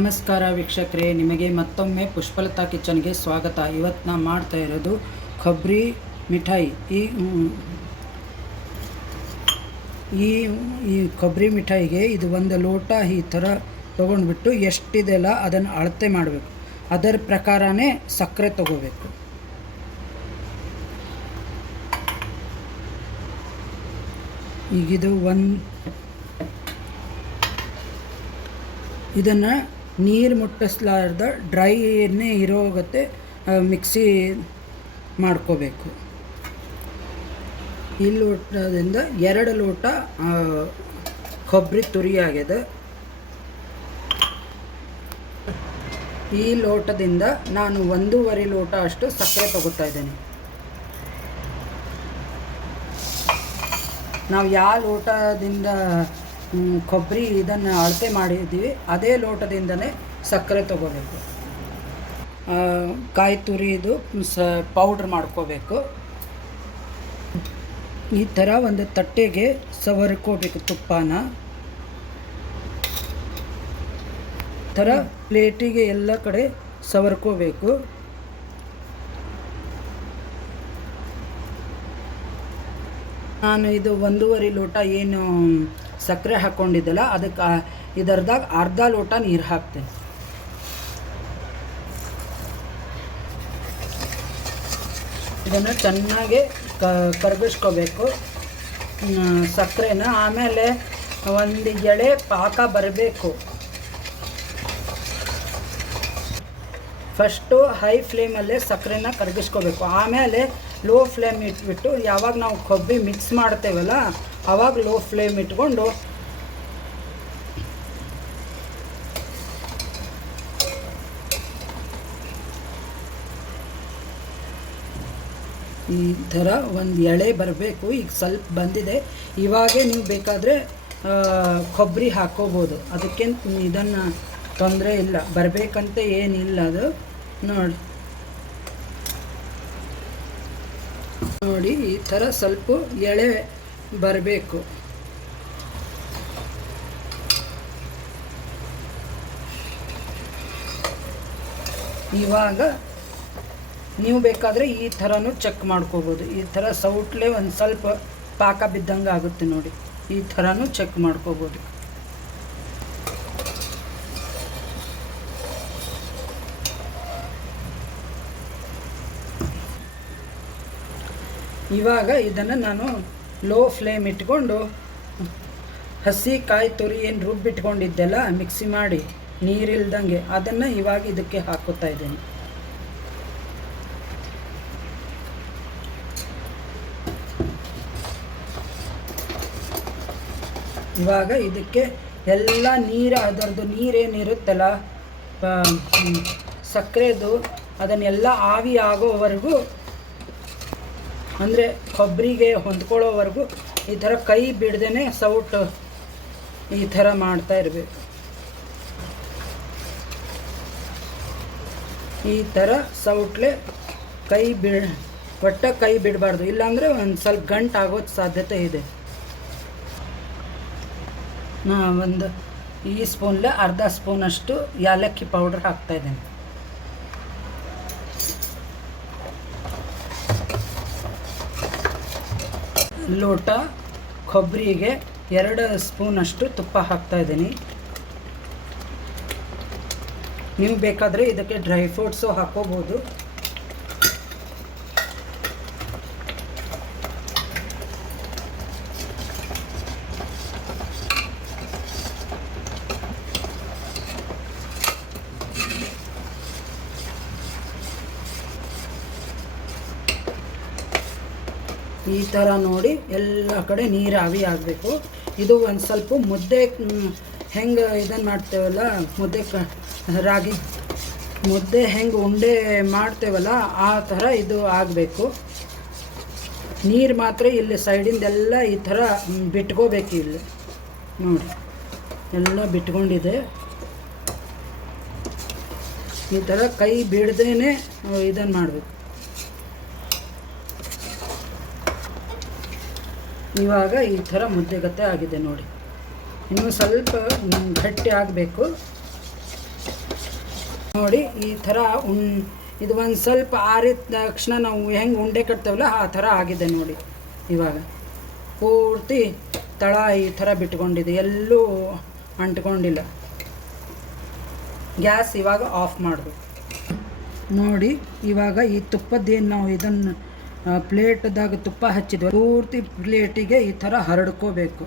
ನಮಸ್ಕಾರ ವೀಕ್ಷಕರೇ, ನಿಮಗೆ ಮತ್ತೊಮ್ಮೆ ಪುಷ್ಪಲತಾ ಕಿಚನ್ಗೆ ಸ್ವಾಗತ. ಇವತ್ತು ನಾನು ಮಾಡ್ತಾ ಇರೋದು ಕೊಬ್ಬರಿ ಮಿಠಾಯಿ. ಈ ಕೊಬ್ಬರಿ ಮಿಠಾಯಿಗೆ ಇದು ಒಂದು ಲೋಟ ಈ ಥರ ತೊಗೊಂಡ್ಬಿಟ್ಟು ಎಷ್ಟಿದೆಲ್ಲ ಅದನ್ನು ಅಳತೆ ಮಾಡಬೇಕು. ಅದರ ಪ್ರಕಾರನೇ ಸಕ್ಕರೆ ತೊಗೋಬೇಕು. ಈಗಿದು ಇದನ್ನು ನೀರು ಮುಟ್ಟಿಸ್ಲಾರ್ದ ಡ್ರೈನೇ ಇರೋಗತ್ತೆ ಮಿಕ್ಸಿ ಮಾಡ್ಕೋಬೇಕು. ಈ ಲೋಟದಿಂದ 2 ಲೋಟ ಕೊಬ್ಬರಿ ತುರಿ ಆಗಿದೆ. ಈ ಲೋಟದಿಂದ ನಾನು 1.5 ಲೋಟ ಅಷ್ಟು ಸಕ್ಕರೆ ತಗೋತಾ ಇದ್ದೇನೆ. ನಾವು ಯಾವ ಲೋಟದಿಂದ ಕೊಬ್ಬರಿ ಇದನ್ನು ಅಳತೆ ಮಾಡಿದ್ದೀವಿ ಅದೇ ಲೋಟದಿಂದನೇ ಸಕ್ಕರೆ ತಗೋಬೇಕು. ಕಾಯಿ ತುರಿದು ಪೌಡ್ರ್ ಮಾಡ್ಕೋಬೇಕು. ಈ ಥರ ಒಂದು ತಟ್ಟೆಗೆ ಸವರ್ಕೋಬೇಕು ತುಪ್ಪನ. ಥರ ಪ್ಲೇಟಿಗೆ ಎಲ್ಲ ಕಡೆ ಸವರ್ಕೋಬೇಕು. ನಾನು ಇದು 1.5 ಲೋಟ ಏನು ಸಕ್ಕರೆ ಹಾಕ್ಕೊಂಡಿದ್ದಲ್ಲ ಅದಕ್ಕೆ ಇದರದಾಗ ಅರ್ಧ ಲೋಟ ನೀರು ಹಾಕ್ತೇನೆ. ಇದನ್ನು ಚೆನ್ನಾಗಿ ಕರಗಿಸ್ಕೋಬೇಕು ಸಕ್ಕರೆನ. ಆಮೇಲೆ ಒಂದು ಎಳೆ ಪಾಕ ಬರಬೇಕು. ಫಸ್ಟು ಹೈ ಫ್ಲೇಮಲ್ಲೇ ಸಕ್ಕರೆನ ಕರಗಿಸ್ಕೋಬೇಕು. ಆಮೇಲೆ ಲೋ ಫ್ಲೇಮ್ ಇಟ್ಬಿಟ್ಟು ಯಾವಾಗ ನಾವು ಕೊಬ್ಬರಿ ಮಿಕ್ಸ್ ಮಾಡ್ತೇವಲ್ಲ ಆವಾಗ ಲೋ ಫ್ಲೇಮ್ ಇಟ್ಕೊಂಡು ಈ ಥರ ಒಂದು ಎಳೆ ಬರಬೇಕು. ಈಗ ಸ್ವಲ್ಪ ಬಂದಿದೆ. ಇವಾಗೇ ನೀವು ಬೇಕಾದರೆ ಕೊಬ್ಬರಿ ಹಾಕೋಬೋದು. ಅದಕ್ಕೆ ಇದನ್ನು ತೊಂದರೆ ಇಲ್ಲ, ಬರಬೇಕಂತ ಏನಿಲ್ಲ. ಅದು ನೋಡಿ ಈ ಥರ ಸ್ವಲ್ಪ ಎಳೆ ಬರಬೇಕು. ಇವಾಗ ನೀವು ಬೇಕಾದರೆ ಈ ಥರನೂ ಚೆಕ್ ಮಾಡ್ಕೋಬೋದು. ಈ ಥರ ಸೌಟ್ಲೆ ಒಂದು ಸ್ವಲ್ಪ ಪಾಕ ಬಿದ್ದಂಗೆ ಆಗುತ್ತೆ ನೋಡಿ. ಈ ಥರನೂ ಚೆಕ್ ಮಾಡ್ಕೋಬೋದು. ಇವಾಗ ಇದನ್ನು ನಾನು ಲೋ ಫ್ಲೇಮ್ ಇಟ್ಕೊಂಡು ಹಸಿ ಕಾಯಿ ತುರಿ ಏನು ರುಬ್ಬಿಟ್ಕೊಂಡಿದ್ದೆಲ್ಲ ಮಿಕ್ಸಿ ಮಾಡಿ ನೀರಿಲ್ದಂಗೆ ಅದನ್ನು ಇವಾಗ ಇದಕ್ಕೆ ಹಾಕೋತಾ ಇದ್ದೀನಿ. ಇವಾಗ ಇದಕ್ಕೆ ಎಲ್ಲ ಅದರದ್ದು ನೀರೇನಿರುತ್ತಲ್ಲ ಸಕ್ಕರೆದು ಅದನ್ನೆಲ್ಲ ಆವಿ ಆಗೋವರೆಗೂ, ಅಂದರೆ ಕೊಬ್ಬರಿಗೆ ಹೊಂದ್ಕೊಳ್ಳೋವರೆಗೂ ಈ ಥರ ಕೈ ಬಿಡ್ದೇ ಸೌಟ್ ಈ ಥರ ಮಾಡ್ತಾ ಇರಬೇಕು. ಈ ಥರ ಸೌಟ್ಲೆ ಕೈ ಕೈ ಬಿಡಬಾರ್ದು, ಇಲ್ಲಾಂದರೆ ಒಂದು ಸ್ವಲ್ಪ ಗಂಟು ಆಗೋದು ಸಾಧ್ಯತೆ ಇದೆ. ಒಂದು ಈ ಸ್ಪೂನ್ಲೆ ಅರ್ಧ ಸ್ಪೂನಷ್ಟು ಏಲಕ್ಕಿ ಪೌಡ್ರ್ ಹಾಕ್ತಾಯಿದ್ದೇನೆ. ಲೋಟ ಕೊಬ್ಬರಿಗೆ 2 ಸ್ಪೂನಷ್ಟು ತುಪ್ಪ ಹಾಕ್ತಾಯಿದ್ದೀನಿ. ನೀವು ಬೇಕಾದರೆ ಇದಕ್ಕೆ ಡ್ರೈ ಫ್ರೂಟ್ಸು ಹಾಕೋಬೋದು. ಈ ಥರ ನೋಡಿ ಎಲ್ಲ ಕಡೆ ನೀರು ಆವಿ ಆಗಬೇಕು. ಇದು ಒಂದು ಸ್ವಲ್ಪ ಮುದ್ದೆ ಹೆಂಗೆ ಇದನ್ನು ಮಾಡ್ತೇವಲ್ಲ, ರಾಗಿ ಮುದ್ದೆ ಹೆಂಗೆ ಉಂಡೆ ಮಾಡ್ತೇವಲ್ಲ ಆ ಥರ ಇದು ಆಗಬೇಕು. ನೀರು ಮಾತ್ರ ಇಲ್ಲಿ ಸೈಡಿಂದೆಲ್ಲ ಈ ಥರ ಬಿಟ್ಕೋಬೇಕು. ಇಲ್ಲಿ ನೋಡಿ ಎಲ್ಲ ಬಿಟ್ಕೊಂಡಿದೆ. ಈ ಥರ ಕೈ ಬಿಡ್ದೇ ಇದನ್ನು ಮಾಡಬೇಕು. ಇವಾಗ ಈ ಥರ ಮುದ್ದೆಗತ್ತೆ ಆಗಿದೆ ನೋಡಿ. ಇನ್ನೂ ಸ್ವಲ್ಪ ಗಟ್ಟಿ ಆಗಬೇಕು. ನೋಡಿ ಈ ಥರ ಇದು ಒಂದು ಸ್ವಲ್ಪ ಆರಿದ ತಕ್ಷಣ ನಾವು ಹೆಂಗೆ ಉಂಡೆ ಕಟ್ತೇವಲ್ಲ ಆ ಥರ ಆಗಿದೆ ನೋಡಿ. ಇವಾಗ ಪೂರ್ತಿ ತಳ ಈ ಥರ ಬಿಟ್ಕೊಂಡಿದೆ, ಎಲ್ಲೂ ಅಂಟ್ಕೊಂಡಿಲ್ಲ. ಗ್ಯಾಸ್ ಇವಾಗ ಆಫ್ ಮಾಡಬೇಕು. ನೋಡಿ ಇವಾಗ ಈ ತುಪ್ಪದ್ದೇನು ನಾವು ಇದನ್ನು ಪ್ಲೇಟ್ದಾಗ ತುಪ್ಪ ಹಚ್ಚಿದ್ವಿ ಪೂರ್ತಿ ಪ್ಲೇಟಿಗೆ ಈ ಥರ ಹರಡ್ಕೋಬೇಕು.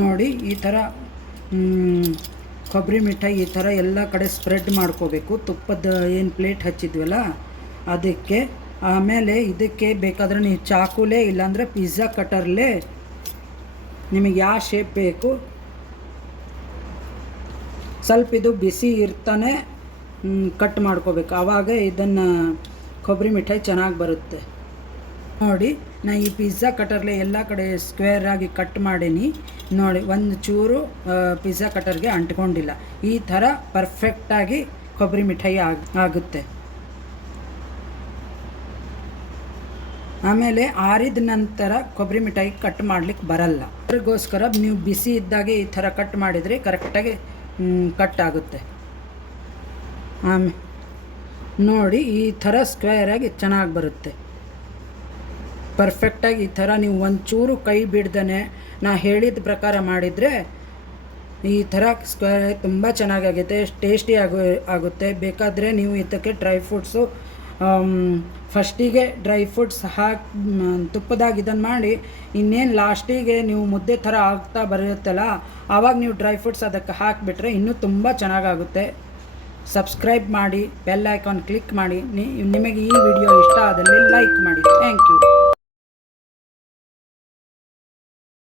ನೋಡಿ ಈ ಥರ ಕೊಬ್ಬರಿ ಮಿಠಾಯಿ ಈ ಥರ ಎಲ್ಲ ಕಡೆ ಸ್ಪ್ರೆಡ್ ಮಾಡ್ಕೋಬೇಕು. ತುಪ್ಪದ ಏನು ಪ್ಲೇಟ್ ಹಚ್ಚಿದ್ವಲ್ಲ ಅದಕ್ಕೆ. ಆಮೇಲೆ ಇದಕ್ಕೆ ಬೇಕಾದರೆ ನೀವು ಚಾಕುಲೇ ಇಲ್ಲಾಂದರೆ ಪಿಜ್ಜಾ ಕಟರ್ಲೇ ನಿಮಗೆ ಯಾವ ಶೇಪ್ ಬೇಕು ಸ್ವಲ್ಪ ಇದು ಬಿಸಿ ಇರ್ತಾನೆ ಕಟ್ ಮಾಡ್ಕೋಬೇಕು. ಆವಾಗ ಇದನ್ನು ಕೊಬ್ಬರಿ ಮಿಠಾಯಿ ಚೆನ್ನಾಗಿ ಬರುತ್ತೆ. ನೋಡಿ ನಾ ಈ ಪಿಜ್ಜಾ ಕಟರ್ಲೆ ಎಲ್ಲ ಕಡೆ ಸ್ಕ್ವೇರ್ ಆಗಿ ಕಟ್ ಮಾಡೀನಿ. ನೋಡಿ ಒಂದು ಚೂರು ಪಿಜ್ಜಾ ಕಟರ್ಗೆ ಅಂಟ್ಕೊಂಡಿಲ್ಲ. ಈ ಥರ ಪರ್ಫೆಕ್ಟಾಗಿ ಕೊಬ್ಬರಿ ಮಿಠಾಯಿ ಆಗುತ್ತೆ. ಆಮೇಲೆ ಆರಿದ ನಂತರ ಕೊಬ್ಬರಿ ಮಿಠಾಯಿ ಕಟ್ ಮಾಡಲಿಕ್ಕೆ ಬರಲ್ಲ. ಅದಕ್ಕೋಸ್ಕರ ನೀವು ಬಿಸಿ ಇದ್ದಾಗೆ ಈ ಥರ ಕಟ್ ಮಾಡಿದರೆ ಕರೆಕ್ಟಾಗಿ ಕಟ್ ಆಗುತ್ತೆ. ಆಮೇಲೆ ನೋಡಿ ಈ ಥರ ಸ್ಕ್ವೇರಾಗಿ ಚೆನ್ನಾಗಿ ಬರುತ್ತೆ. ಪರ್ಫೆಕ್ಟಾಗಿ ಈ ಥರ ನೀವು ಒಂಚೂರು ಕೈ ಬಿಡ್ದೇ ನಾ ಹೇಳಿದ ಪ್ರಕಾರ ಮಾಡಿದರೆ ಈ ಥರ ಸ್ಕ್ವೇರ್ ತುಂಬ ಚೆನ್ನಾಗಾಗುತ್ತೆ, ಟೇಸ್ಟಿ ಆಗುತ್ತೆ. ಬೇಕಾದರೆ ನೀವು ಇದಕ್ಕೆ ಡ್ರೈ ಫ್ರೂಟ್ಸು ಫಸ್ಟಿಗೆ ಡ್ರೈ ಫ್ರೂಟ್ಸ್ ಹಾಕಿ ತುಪ್ಪದಾಗ ಇದನ್ನು ಮಾಡಿ ಇನ್ನೇನು ಲಾಸ್ಟಿಗೆ ನೀವು ಮುದ್ದೆ ಥರ ಆಗ್ತಾ ಬರುತ್ತಲ್ಲ ಆವಾಗ ನೀವು ಡ್ರೈ ಫ್ರೂಟ್ಸ್ ಅದಕ್ಕೆ ಹಾಕಿಬಿಟ್ರೆ ಇನ್ನೂ ತುಂಬ ಚೆನ್ನಾಗಾಗುತ್ತೆ. ಸಬ್ಸ್ಕ್ರೈಬ್ ಮಾಡಿ, ಬೆಲ್ ಐಕಾನ್ ಕ್ಲಿಕ್ ಮಾಡಿ. ನಿಮಗೆ ಈ ವಿಡಿಯೋ ಇಷ್ಟ ಆದಲ್ಲಿ ಲೈಕ್ ಮಾಡಿ. Thank you.